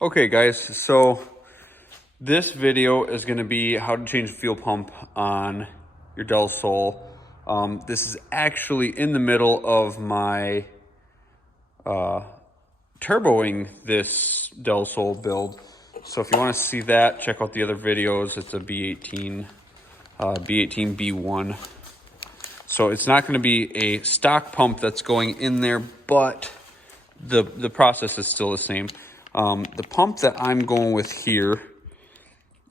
Okay guys, so this video is going to be how to change the fuel pump on your Del Sol. This is actually in the middle of my turboing this Del Sol build. So if you want to see that, check out the other videos. It's a B18, B18 B1. So it's not going to be a stock pump that's going in there, but the process is still the same. The pump that I'm going with here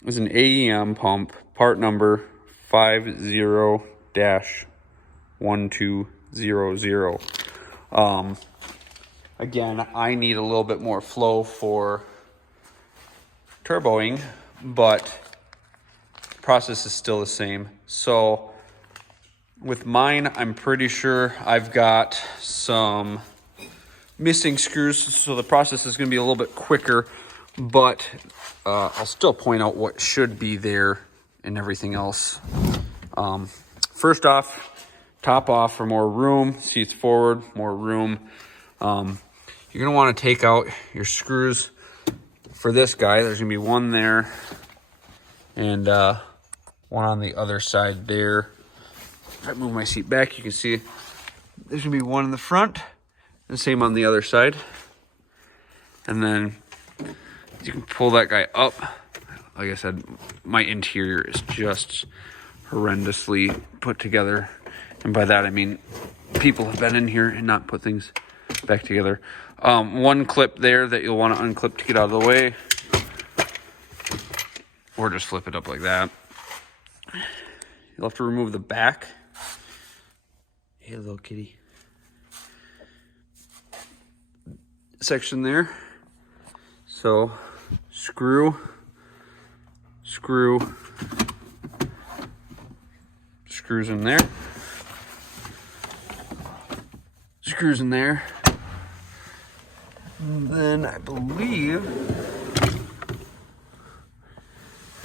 is an AEM pump, part number 50-1200. Again, I need a little bit more flow for turboing, but the process is still the same. So with mine, I'm pretty sure I've got some missing screws, so the process is going to be a little bit quicker, but I'll still point out what should be there and everything else. First off, top off for more room, seats forward, more room. You're going to want to take out your screws for this guy. There's going to be one there and one on the other side there. If I move my seat back, you can see there's going to be one in the front. The same on the other side. And then you can pull that guy up. Like I said, my interior is just horrendously put together. And by that I mean people have been in here and not put things back together. One clip there that you'll want to unclip to get out of the way. Or just flip it up like that. You'll have to remove the back. Hey, little kitty. Section there. So screws in there, screws in there, and then I believe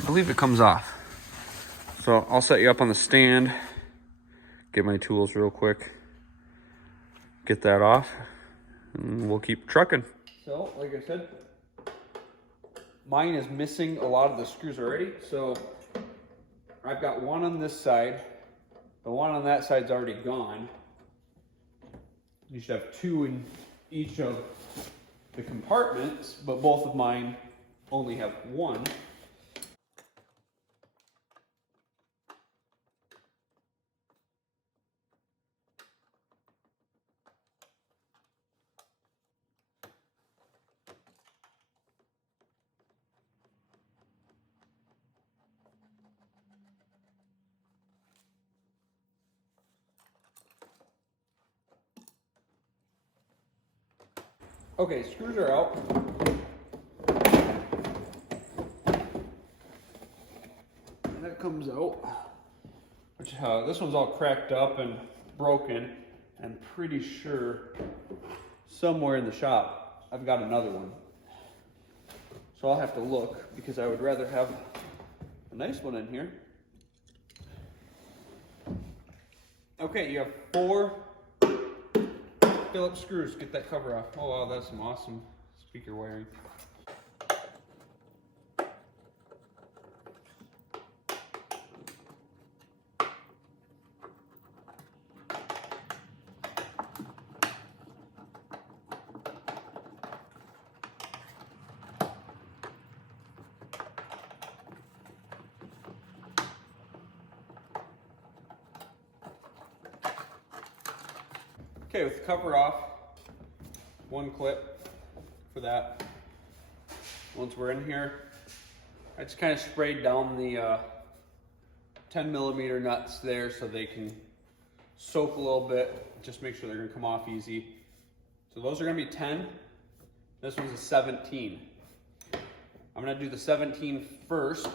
it comes off. So I'll set you up on the stand, get my tools real quick, get that off, and we'll keep trucking. So, like I said, mine is missing a lot of the screws already. So I've got one on this side. The one on that side's already gone. You should have two in each of the compartments, but both of mine only have one. Okay, screws are out. And that comes out. Which, this one's all cracked up and broken. I'm pretty sure somewhere in the shop I've got another one. So I'll have to look because I would rather have a nice one in here. Okay, you have 4 Phillips screws. Get that cover off. Oh wow, that's some awesome speaker wiring. Okay, with the cover off, one clip for that. Once we're in here, I just kind of sprayed down the 10mm nuts there so they can soak a little bit. Just make sure they're gonna come off easy. So those are gonna be 10. This one's a 17. I'm gonna do the 17 first.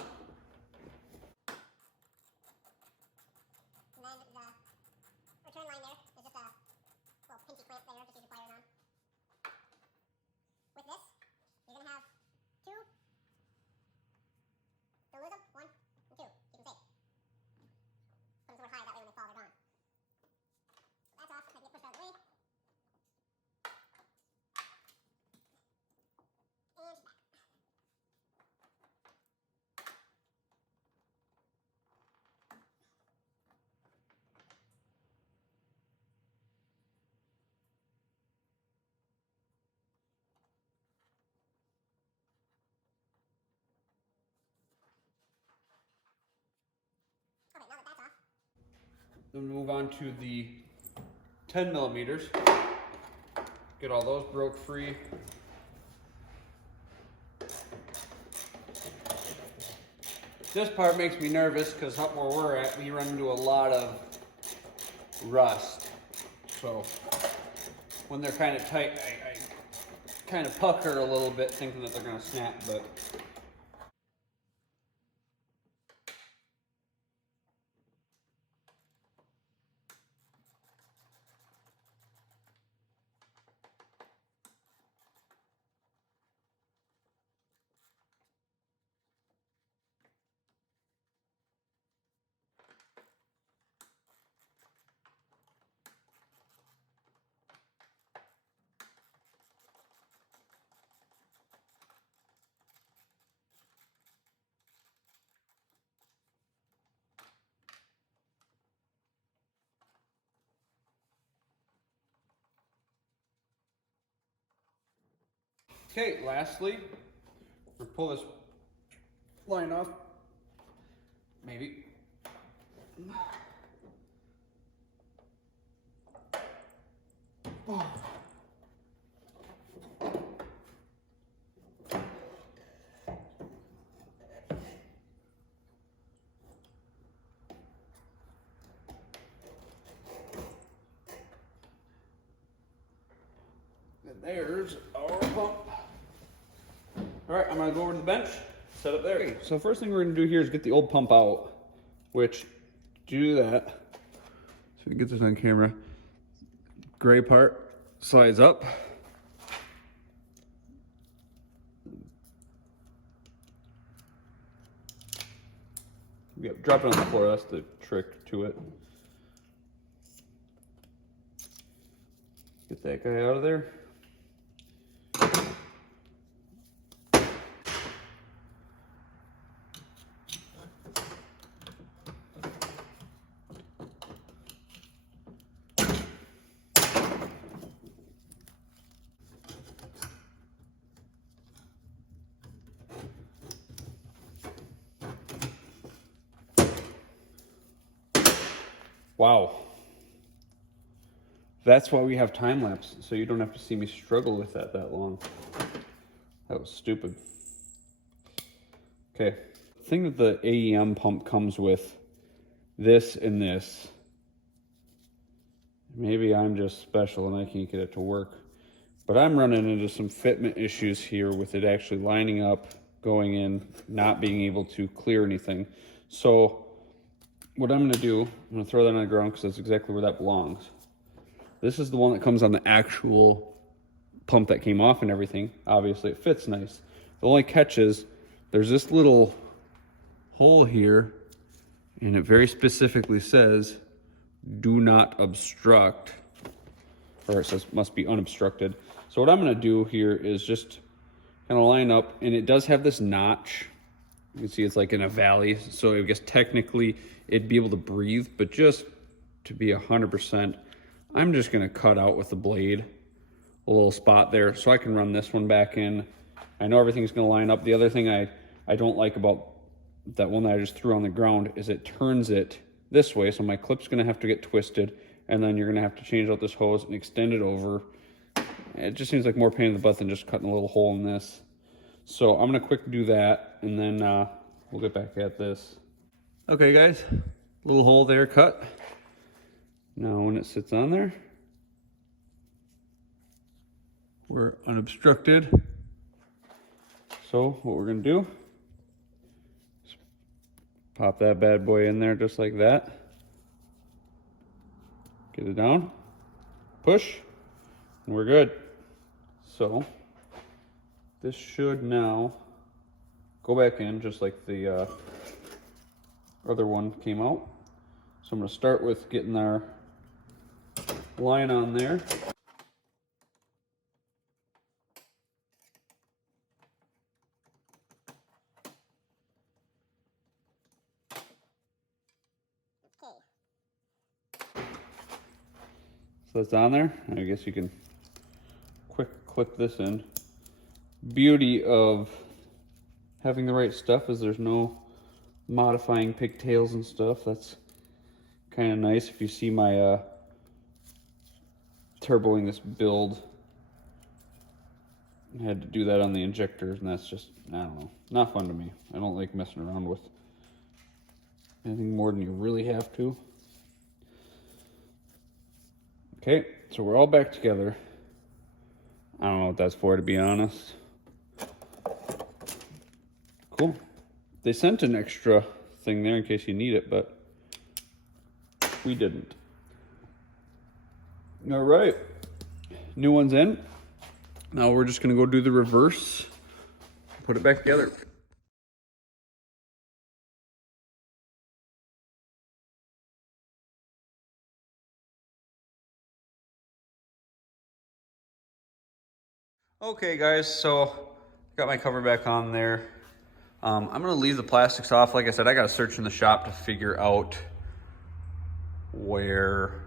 Then move on to the 10 millimeters. Get all those broke free. This part makes me nervous because up where we're at, we run into a lot of rust. So when they're kind of tight, I kind of pucker a little bit thinking that they're going to snap, but okay, lastly, we'll pull this line off, maybe. Oh. And there's our pump. All right, I'm gonna go over to the bench, set up there. Okay, so first thing we're gonna do here is get the old pump out, which, to do that, so we can get this on camera, gray part slides up. Yep, drop it on the floor, that's the trick to it. Get that guy out of there. Wow. That's why we have time lapse, so you don't have to see me struggle with that long. That was stupid. Okay, the thing that the AEM pump comes with, this and this. Maybe I'm just special and I can't get it to work, but I'm running into some fitment issues here with it actually lining up, going in, not being able to clear anything. So what I'm gonna do, I'm gonna throw that on the ground because that's exactly where that belongs. This is the one that comes on the actual pump that came off and everything. Obviously it fits nice. The only catch is there's this little hole here and it very specifically says, do not obstruct, or it says must be unobstructed. So what I'm gonna do here is just kind of line up, and it does have this notch. You can see it's like in a valley. So I guess technically it'd be able to breathe, but just to be 100%, I'm just gonna cut out with the blade a little spot there so I can run this one back in. I know everything's gonna line up. The other thing I don't like about that one that I just threw on the ground is it turns it this way, so my clip's gonna have to get twisted, and then you're gonna have to change out this hose and extend it over. It just seems like more pain in the butt than just cutting a little hole in this. So I'm gonna quick do that, and then we'll get back at this. Okay guys, little hole there cut. Now when it sits on there, we're unobstructed. So what we're gonna do is pop that bad boy in there just like that. Get it down, push, and we're good. So this should now go back in just like the other one came out. So I'm gonna start with getting our line on there. So it's on there. I guess you can quick clip this in. Beauty of having the right stuff is there's no modifying pigtails and stuff. That's kind of nice. If you see my turboing this build, I had to do that on the injectors, and that's just, I don't know, not fun to me. I don't like messing around with anything more than you really have to. Okay, so we're all back together. I don't know what that's for, to be honest. Cool. They sent an extra thing there in case you need it, but we didn't. All right, new one's in. Now we're just gonna go do the reverse, put it back together. Okay guys, so got my cover back on there. I'm gonna leave the plastics off. Like I said, I gotta search in the shop to figure out where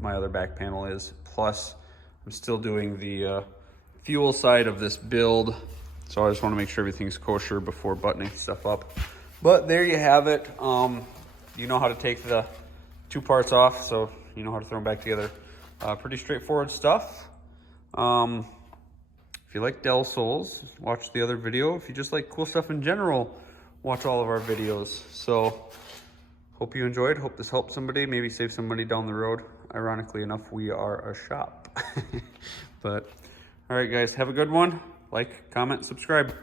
my other back panel is. Plus, I'm still doing the fuel side of this build, so I just want to make sure everything's kosher before buttoning stuff up. But there you have it. You know how to take the two parts off, so you know how to throw them back together. Pretty straightforward stuff. If you like Del Sols, watch the other video. If you just like cool stuff in general, watch all of our videos. So hope you enjoyed. Hope this helped somebody, maybe save somebody down the road. Ironically enough, we are a shop. But all right guys, have a good one. Like, comment, subscribe.